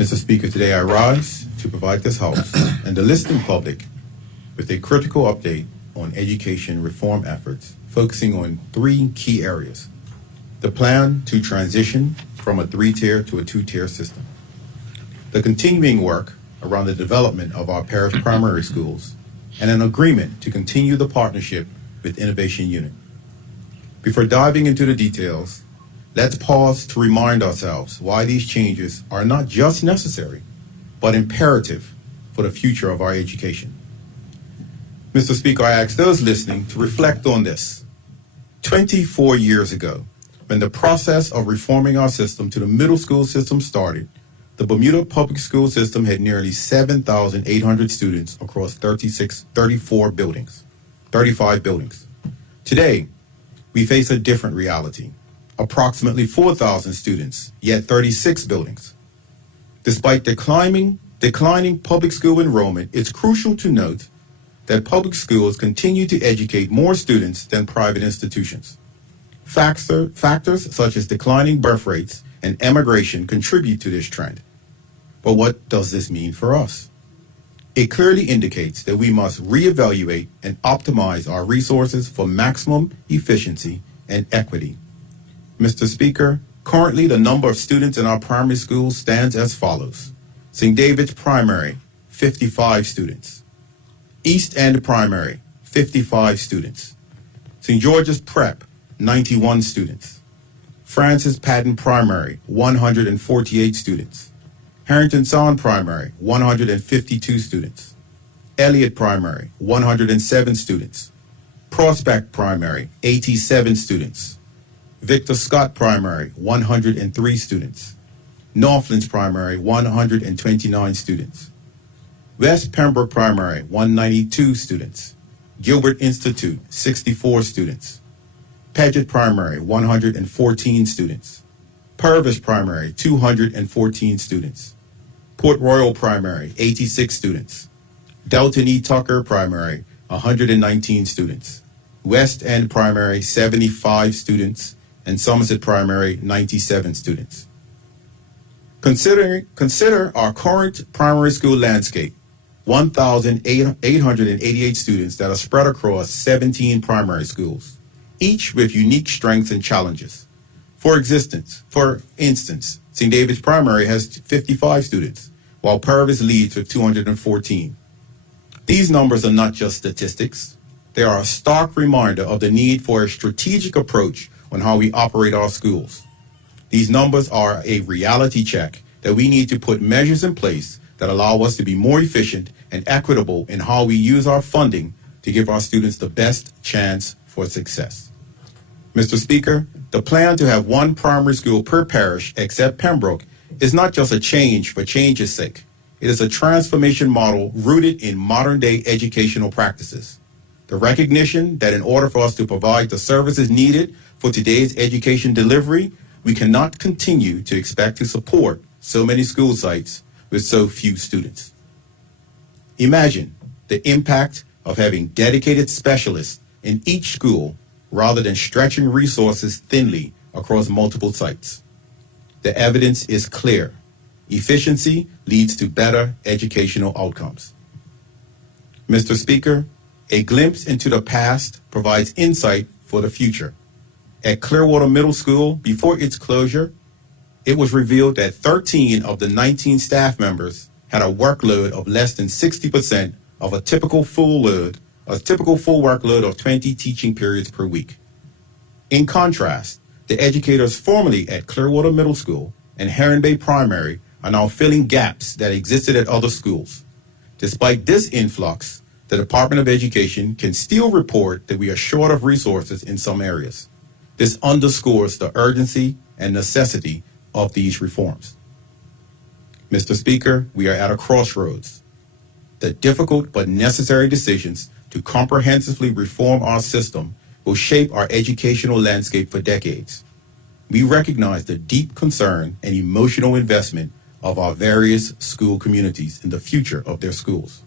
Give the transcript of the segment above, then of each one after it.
Mr. Speaker, today I rise to provide this House and the listening public with a critical update on education reform efforts, focusing on three key areas. The plan to transition from a three-tier to a two-tier system. The continuing work around the development of our parish primary schools, and an agreement to continue the partnership with Innovation Unit. Before diving into the details, let's pause to remind ourselves why these changes are not just necessary, but imperative for the future of our education. Mr. Speaker, I ask those listening to reflect on this. 24 years ago, when the process of reforming our system to the middle school system started, the Bermuda public school system had nearly 7,800 students across 35 buildings. Today, we face a different reality. Approximately 4,000 students, yet 36 buildings. Despite declining public school enrollment, it's crucial to note that public schools continue to educate more students than private institutions. Factors such as declining birth rates and emigration contribute to this trend. But what does this mean for us? It clearly indicates that we must reevaluate and optimize our resources for maximum efficiency and equity. Mr. Speaker, currently the number of students in our primary schools stands as follows. St. David's Primary, 55 students. East End Primary, 55 students. St. George's Prep, 91 students. Francis Patton Primary, 148 students. Harrington Sound Primary, 152 students. Elliott Primary, 107 students. Prospect Primary, 87 students. Victor Scott Primary, 103 students. Northlands Primary, 129 students. West Pembroke Primary, 192 students. Gilbert Institute, 64 students. Paget Primary, 114 students. Purvis Primary, 214 students. Port Royal Primary, 86 students. Delton E. Tucker Primary, 119 students. West End Primary, 75 students. And Somerset Primary, 97 students. Consider our current primary school landscape, 1,888 students that are spread across 17 primary schools, each with unique strengths and challenges. For instance, St. David's Primary has 55 students, while Purvis leads with 214. These numbers are not just statistics. They are a stark reminder of the need for a strategic approach on how we operate our schools. These numbers are a reality check that we need to put measures in place that allow us to be more efficient and equitable in how we use our funding to give our students the best chance for success. Mr. Speaker, the plan to have one primary school per parish except Pembroke is not just a change for change's sake. It is a transformation model rooted in modern-day educational practices. The recognition that in order for us to provide the services needed for today's education delivery, we cannot continue to expect to support so many school sites with so few students. Imagine the impact of having dedicated specialists in each school rather than stretching resources thinly across multiple sites. The evidence is clear. Efficiency leads to better educational outcomes. Mr. Speaker, a glimpse into the past provides insight for the future. At Clearwater Middle School, before its closure, it was revealed that 13 of the 19 staff members had a workload of less than 60% of a typical full workload of 20 teaching periods per week. In contrast, the educators formerly at Clearwater Middle School and Heron Bay Primary are now filling gaps that existed at other schools. Despite this influx, the Department of Education can still report that we are short of resources in some areas. This underscores the urgency and necessity of these reforms. Mr. Speaker, we are at a crossroads. The difficult but necessary decisions to comprehensively reform our system will shape our educational landscape for decades. We recognize the deep concern and emotional investment of our various school communities in the future of their schools.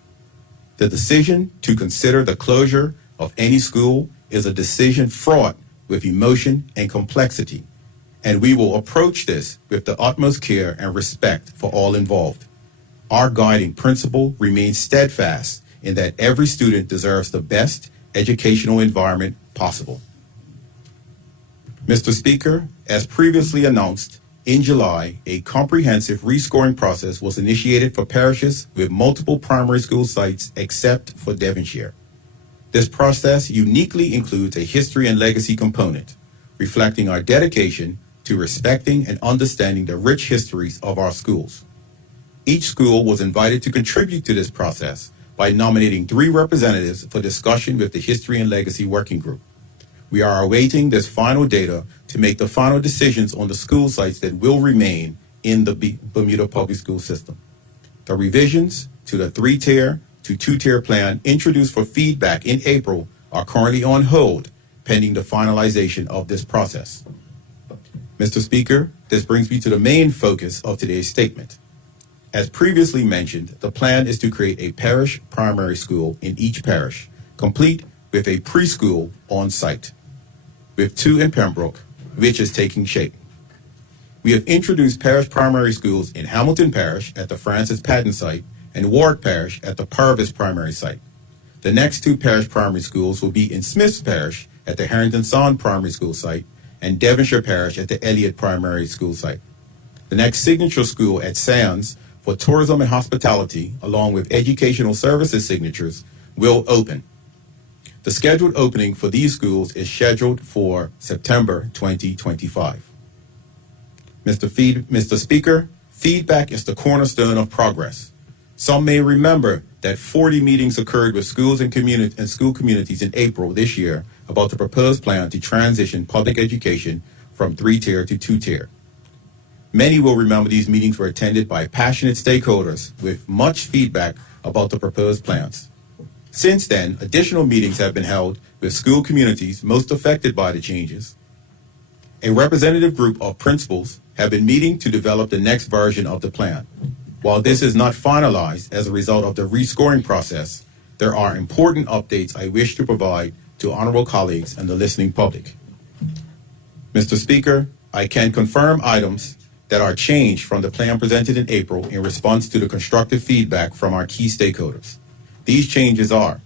The decision to consider the closure of any school is a decision fraught with emotion and complexity, and we will approach this with the utmost care and respect for all involved. Our guiding principle remains steadfast in that every student deserves the best educational environment possible. Mr. Speaker, as previously announced, in July, a comprehensive rescoring process was initiated for parishes with multiple primary school sites except for Devonshire. This process uniquely includes a history and legacy component, reflecting our dedication to respecting and understanding the rich histories of our schools. Each school was invited to contribute to this process by nominating 3 representatives for discussion with the History and Legacy Working Group. We are awaiting this final data to make the final decisions on the school sites that will remain in the Bermuda public school system. The revisions to the 3-tier to 2-tier plan introduced for feedback in April are currently on hold pending the finalization of this process. Mr. Speaker, this brings me to the main focus of today's statement. As previously mentioned, the plan is to create a parish primary school in each parish, complete with a preschool on site, with 2 in Pembroke, which is taking shape. We have introduced parish primary schools in Hamilton Parish at the Francis Patton site and Warwick Parish at the Purvis primary site. The next 2 parish primary schools will be in Smiths Parish at the Harrington Sound primary school site and Devonshire Parish at the Elliott primary school site. The next signature school at Sands for tourism and hospitality, along with educational services signatures, will open. The scheduled opening for these schools is scheduled for September 2025. Mr. Speaker, feedback is the cornerstone of progress. Some may remember that 40 meetings occurred with schools and school communities in April this year about the proposed plan to transition public education from 3-tier to 2-tier. Many will remember these meetings were attended by passionate stakeholders with much feedback about the proposed plans. Since then, additional meetings have been held with school communities most affected by the changes. A representative group of principals have been meeting to develop the next version of the plan. While this is not finalized as a result of the rescoring process, there are important updates I wish to provide to honorable colleagues and the listening public. Mr. Speaker, I can confirm items that are changed from the plan presented in April in response to the constructive feedback from our key stakeholders. These changes are: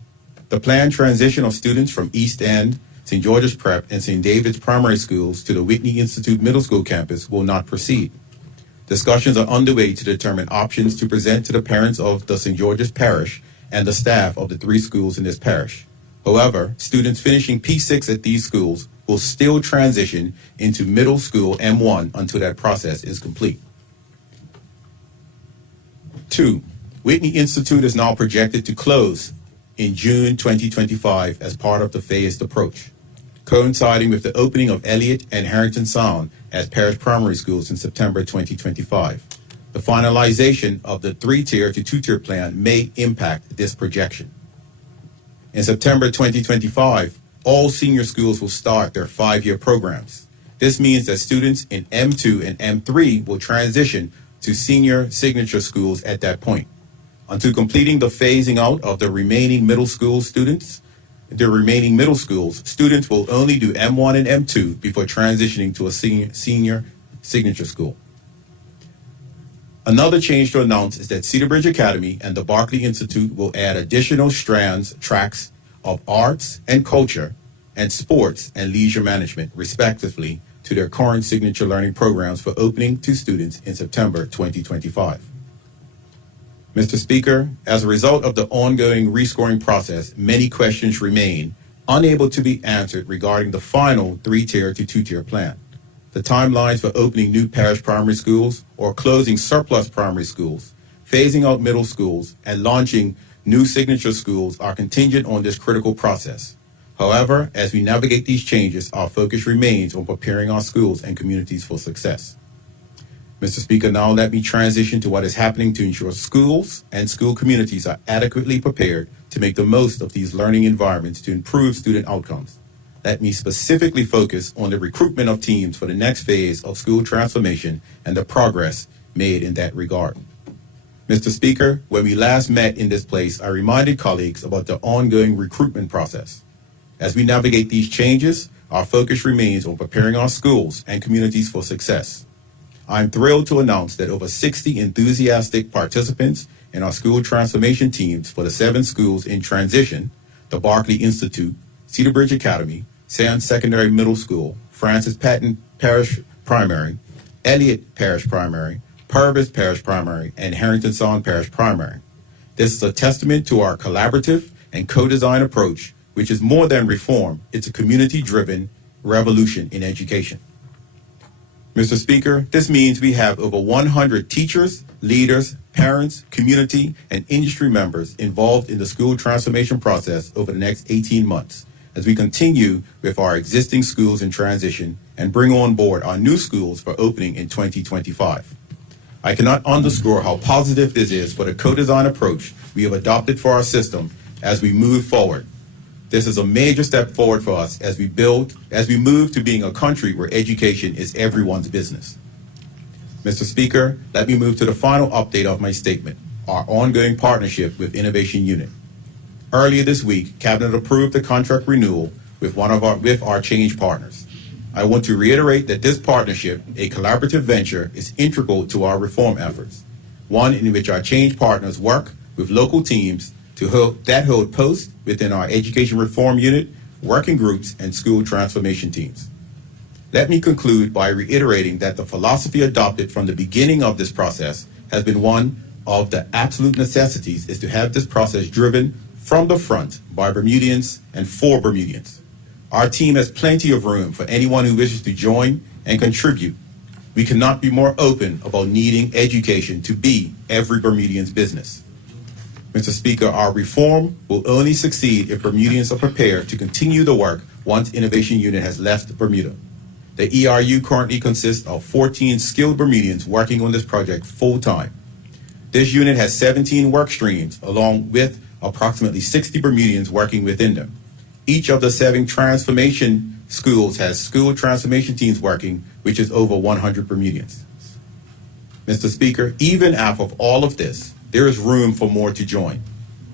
the planned transition of students from East End, St. George's Prep, and St. David's primary schools to the Whitney Institute Middle School campus will not proceed. Discussions are underway to determine options to present to the parents of the St. George's Parish and the staff of the 3 schools in this parish. However, students finishing P6 at these schools will still transition into middle school M1 until that process is complete. 2. Whitney Institute is now projected to close in June 2025 as part of the phased approach, coinciding with the opening of Elliott and Harrington Sound as parish primary schools in September 2025. The finalization of the 3-tier to 2-tier plan may impact this projection. In September 2025, all senior schools will start their 5-year programs. This means that students in M2 and M3 will transition to senior signature schools at that point. Until completing the phasing out of the remaining middle schools, students will only do M1 and M2 before transitioning to a senior signature school. Another change to announce is that Cedar Bridge Academy and the Barclay Institute will add additional tracks of arts and culture and sports and leisure management, respectively, to their current signature learning programs for opening to students in September 2025. Mr. Speaker, as a result of the ongoing rescoring process, many questions remain unable to be answered regarding the final 3-tier to 2-tier plan. The timelines for opening new parish primary schools or closing surplus primary schools, phasing out middle schools, and launching new signature schools are contingent on this critical process. However, as we navigate these changes, our focus remains on preparing our schools and communities for success. Mr. Speaker, now let me transition to what is happening to ensure schools and school communities are adequately prepared to make the most of these learning environments to improve student outcomes. Let me specifically focus on the recruitment of teams for the next phase of school transformation and the progress made in that regard. Mr. Speaker, when we last met in this place, I reminded colleagues about the ongoing recruitment process. As we navigate these changes, our focus remains on preparing our schools and communities for success. I'm thrilled to announce that over 60 enthusiastic participants in our school transformation teams for the 7 schools in transition, the Barclay Institute, Cedar Bridge Academy, Sands Secondary Middle School, Francis Patton Parish Primary, Elliott Parish Primary, Purvis Parish Primary, and Harrington Sound Parish Primary. This is a testament to our collaborative and co-design approach, which is more than reform, it's a community-driven revolution in education. Mr. Speaker, this means we have over 100 teachers, leaders, parents, community, and industry members involved in the school transformation process over the next 18 months as we continue with our existing schools in transition and bring on board our new schools for opening in 2025. I cannot underscore how positive this is for the co-design approach we have adopted for our system as we move forward. This is a major step forward for us as we move to being a country where education is everyone's business. Mr. Speaker, let me move to the final update of my statement, our ongoing partnership with Innovation Unit. Earlier this week, Cabinet approved the contract renewal with our change partners. I want to reiterate that this partnership, a collaborative venture, is integral to our reform efforts, one in which our change partners work with local teams that hold posts within our education reform unit, working groups, and school transformation teams. Let me conclude by reiterating that the philosophy adopted from the beginning of this process has been one of the absolute necessities is to have this process driven from the front by Bermudians and for Bermudians. Our team has plenty of room for anyone who wishes to join and contribute. We cannot be more open about needing education to be every Bermudian's business. Mr. Speaker, our reform will only succeed if Bermudians are prepared to continue the work once Innovation Unit has left Bermuda. The ERU currently consists of 14 skilled Bermudians working on this project full-time. This unit has 17 work streams, along with approximately 60 Bermudians working within them. Each of the 7 transformation schools has school transformation teams working, which is over 100 Bermudians. Mr. Speaker, even after all of this, there is room for more to join.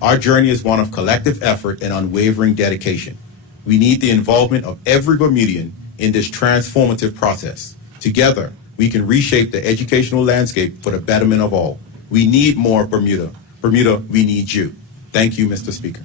Our journey is one of collective effort and unwavering dedication. We need the involvement of every Bermudian in this transformative process. Together, we can reshape the educational landscape for the betterment of all. We need more Bermuda. Bermuda, we need you. Thank you, Mr. Speaker.